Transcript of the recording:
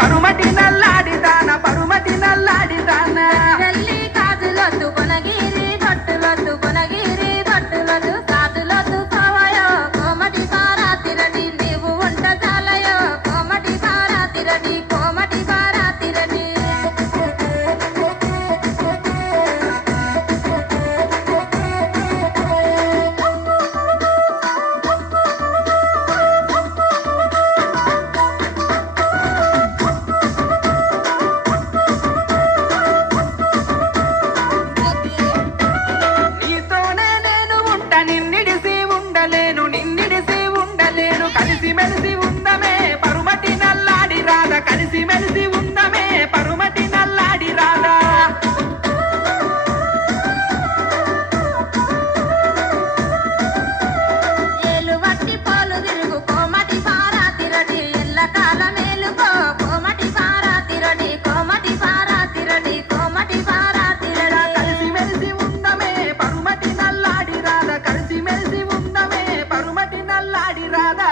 పరుమటి నల్లాడిదాన పరుమటి నల్లాడిదాన వెళ్ళి గాజులొద్దు కొనగిరి బొట్టులొద్దు కొనగిరి బొట్టులొద్దు గాజులొద్దు పోవయో కోమటి బారాతిరడి నీవు ఉంట చాలయో కోమటి బారాతిరడి కోమటి బారాతిరడి నీతోనే నేను ఉంట నిన్నిడిసి ఉండలేను నిన్నిడిసి ఉండలేను కలిసి మెలిసి ఉందమే పరుమటి నల్లాడి రాధ కలిసి మెలిసి ఉందమే పరుమటి నల్లాడి రాధ ఏలు వట్టి పోలు తిరుగు కోమటి బారాతిరడి ఎల్లకాల మేలుకో కోమటి బారాతిరడి కోమటి బారాతిరడి కోమటి బారాతిరడి కలిసి మెలిసి ఉందమే పరుమటి నల్లాడి రాధ కలిసి మెలిసి ఉందమే పరుమటి నల్లాడి రాధ